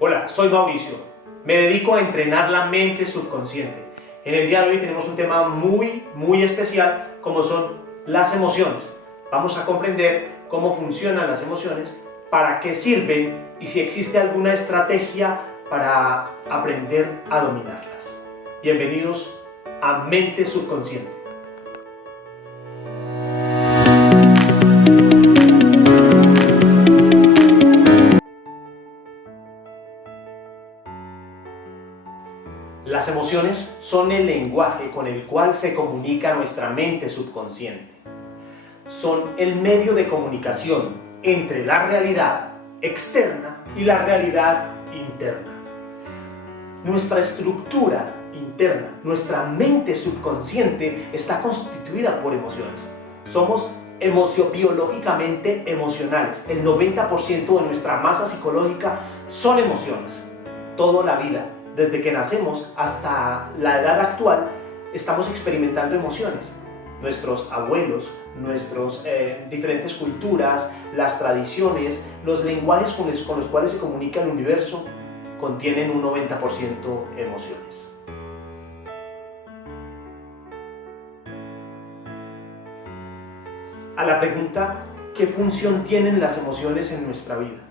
Hola, soy Mauricio. Me dedico a entrenar la mente subconsciente. En el día de hoy tenemos un tema muy especial, como son las emociones. Vamos a comprender cómo funcionan las emociones, para qué sirven y si existe alguna estrategia para aprender a dominarlas. Bienvenidos a Mente Subconsciente. Las emociones son el lenguaje con el cual se comunica nuestra mente subconsciente. Son el medio de comunicación entre la realidad externa y la realidad interna. Nuestra estructura interna, nuestra mente subconsciente está constituida por emociones. Somos biológicamente emocionales. El 90% de nuestra masa psicológica son emociones. Toda la vida, desde que nacemos hasta la edad actual, estamos experimentando emociones. Nuestros abuelos, nuestras diferentes culturas, las tradiciones, los lenguajes con los cuales se comunica el universo, contienen un 90% emociones. A la pregunta, ¿qué función tienen las emociones en nuestra vida?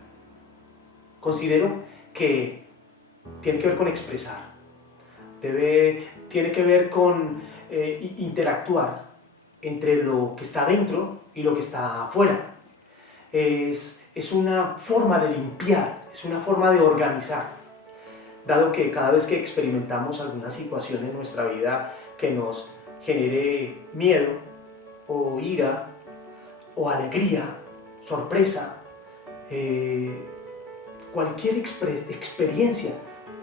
Considero que tiene que ver con expresar, tiene que ver con interactuar entre lo que está dentro y lo que está afuera. Es una forma de limpiar, es una forma de organizar, dado que cada vez que experimentamos alguna situación en nuestra vida que nos genere miedo o ira o alegría, sorpresa, cualquier experiencia,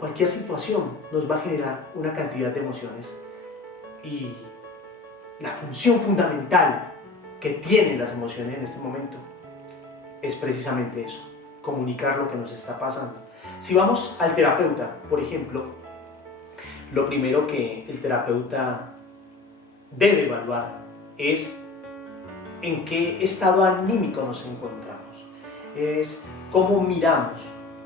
cualquier situación nos va a generar una cantidad de emociones, y la función fundamental que tienen las emociones en este momento es precisamente eso: comunicar lo que nos está pasando. Si vamos al terapeuta, por ejemplo, lo primero que el terapeuta debe evaluar es en qué estado anímico nos encontramos, es cómo miramos,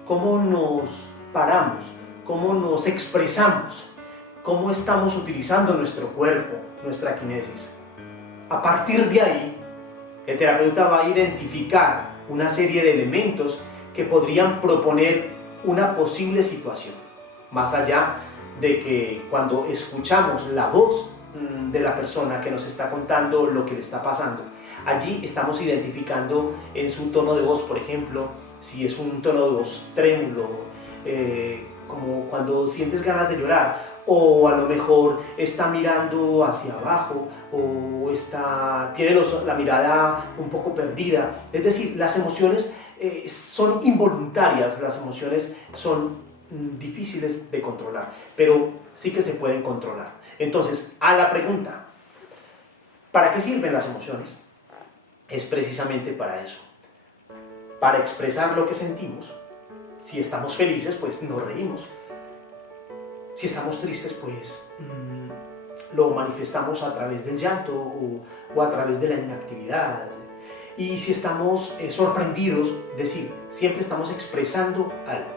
cómo nos paramos, cómo nos expresamos, cómo estamos utilizando nuestro cuerpo, nuestra quinesis. A partir de ahí, el terapeuta va a identificar una serie de elementos que podrían proponer una posible situación, más allá de que cuando escuchamos la voz de la persona que nos está contando lo que le está pasando, allí estamos identificando en su tono de voz, por ejemplo, si es un tono de voz trémulo, como cuando sientes ganas de llorar, o a lo mejor está mirando hacia abajo, o tiene la mirada un poco perdida. Es decir, las emociones son involuntarias, las emociones son difíciles de controlar, pero sí que se pueden controlar. Entonces, a la pregunta, ¿para qué sirven las emociones? Es precisamente para eso, para expresar lo que sentimos. Si estamos felices, pues nos reímos. Si estamos tristes, pues lo manifestamos a través del llanto o a través de la inactividad. Y si estamos sorprendidos, es decir, siempre estamos expresando algo.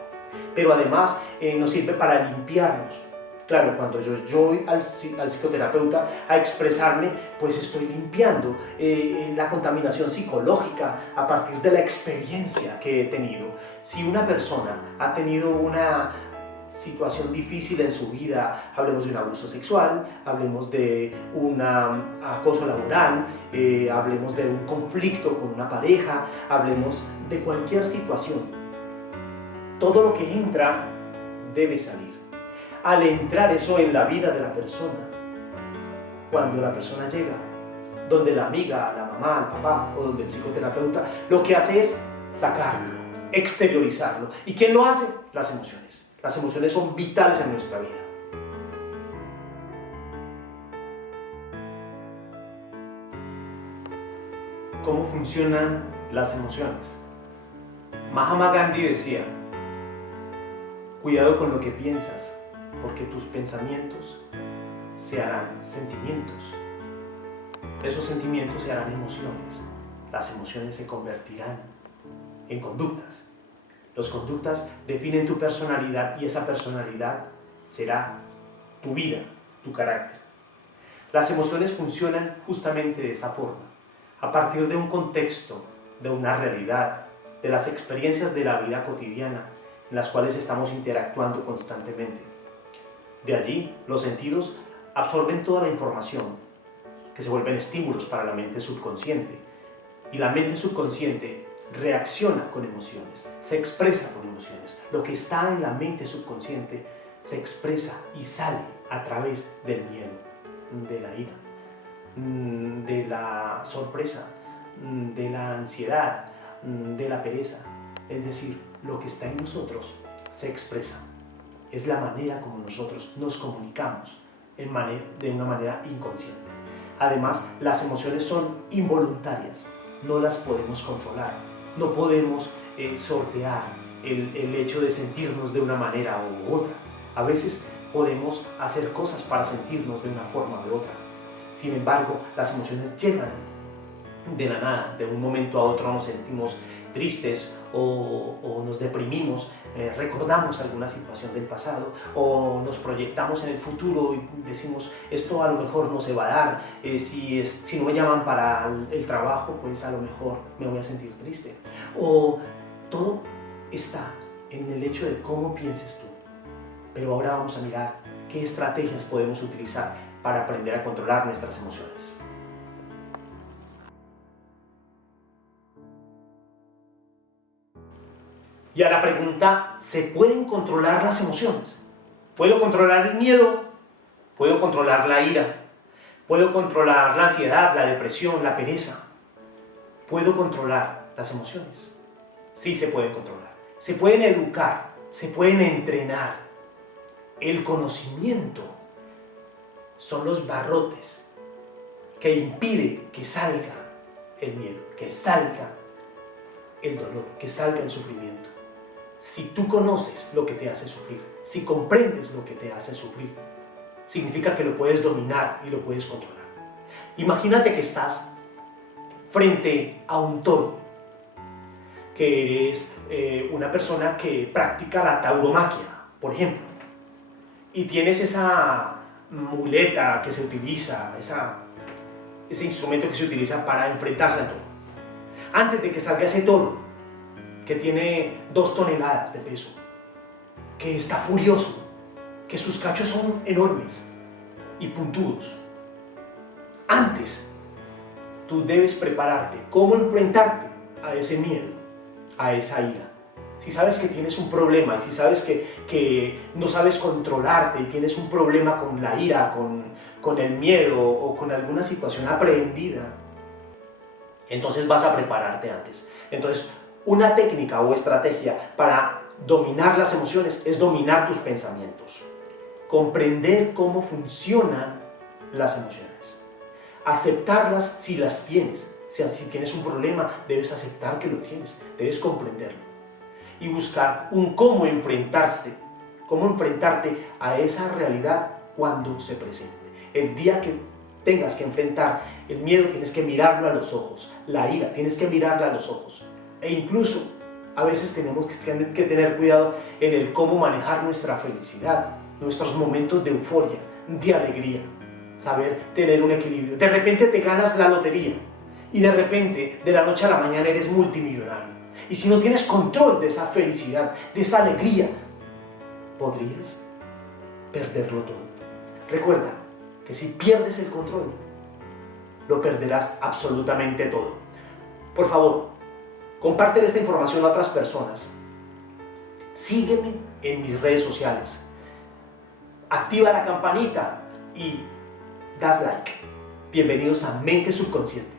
Pero además nos sirve para limpiarnos. Claro, cuando yo voy al psicoterapeuta a expresarme, pues estoy limpiando la contaminación psicológica a partir de la experiencia que he tenido. Si una persona ha tenido una situación difícil en su vida, hablemos de un abuso sexual, hablemos de un acoso laboral, hablemos de un conflicto con una pareja, hablemos de cualquier situación, todo lo que entra debe salir. Al entrar eso en la vida de la persona, cuando la persona llega donde la amiga, la mamá, el papá o donde el psicoterapeuta, lo que hace es sacarlo, exteriorizarlo. ¿Y quién lo hace? Las emociones. Las emociones son vitales en nuestra vida. ¿Cómo funcionan las emociones? Mahatma Gandhi decía: cuidado con lo que piensas, porque tus pensamientos se harán sentimientos. Esos sentimientos se harán emociones. Las emociones se convertirán en conductas. Las conductas definen tu personalidad y esa personalidad será tu vida, tu carácter. Las emociones funcionan justamente de esa forma, a partir de un contexto, de una realidad, de las experiencias de la vida cotidiana en las cuales estamos interactuando constantemente. De allí, los sentidos absorben toda la información, que se vuelven estímulos para la mente subconsciente, y la mente subconsciente reacciona con emociones, se expresa con emociones. Lo que está en la mente subconsciente se expresa y sale a través del miedo, de la ira, de la sorpresa, de la ansiedad, de la pereza. Es decir, lo que está en nosotros se expresa. Es la manera como nosotros nos comunicamos de una manera inconsciente. Además, las emociones son involuntarias, no las podemos controlar, no podemos sortear el hecho de sentirnos de una manera u otra. A veces podemos hacer cosas para sentirnos de una forma u otra. Sin embargo, las emociones llegan de la nada, de un momento a otro nos sentimos tristes o nos deprimimos, recordamos alguna situación del pasado o nos proyectamos en el futuro y decimos esto a lo mejor no se va a dar, si no me llaman para el trabajo pues a lo mejor me voy a sentir triste. O todo está en el hecho de cómo pienses tú. Pero ahora vamos a mirar qué estrategias podemos utilizar para aprender a controlar nuestras emociones. Y a la pregunta, ¿se pueden controlar las emociones? ¿Puedo controlar el miedo? ¿Puedo controlar la ira? ¿Puedo controlar la ansiedad, la depresión, la pereza? ¿Puedo controlar las emociones? Sí se pueden controlar. Se pueden educar, se pueden entrenar. El conocimiento son los barrotes que impiden que salga el miedo, que salga el dolor, que salga el sufrimiento. Si tú conoces lo que te hace sufrir, si comprendes lo que te hace sufrir, significa que lo puedes dominar y lo puedes controlar. Imagínate que estás frente a un toro, que eres una persona que practica la tauromaquia, por ejemplo, y tienes esa muleta que se utiliza, ese instrumento que se utiliza para enfrentarse al toro. Antes de que salga ese toro, que tiene 2 toneladas de peso, que está furioso, que sus cachos son enormes y puntudos, antes tú debes prepararte cómo enfrentarte a ese miedo, a esa ira. Si sabes que tienes un problema y si sabes que no sabes controlarte y tienes un problema con la ira, con el miedo o con alguna situación aprehendida, entonces vas a prepararte antes. Entonces, una técnica o estrategia para dominar las emociones es dominar tus pensamientos. Comprender cómo funcionan las emociones. Aceptarlas si las tienes. Si tienes un problema, debes aceptar que lo tienes. Debes comprenderlo. Y buscar un cómo enfrentarte a esa realidad cuando se presente. El día que tengas que enfrentar el miedo, tienes que mirarlo a los ojos. La ira, tienes que mirarla a los ojos. E incluso, a veces tenemos que tener cuidado en el cómo manejar nuestra felicidad, nuestros momentos de euforia, de alegría. Saber tener un equilibrio. De repente te ganas la lotería y de repente, de la noche a la mañana, eres multimillonario. Y si no tienes control de esa felicidad, de esa alegría, podrías perderlo todo. Recuerda que si pierdes el control, lo perderás absolutamente todo. Por favor, comparte esta información a otras personas. Sígueme en mis redes sociales. Activa la campanita y das like. Bienvenidos a Mente Subconsciente.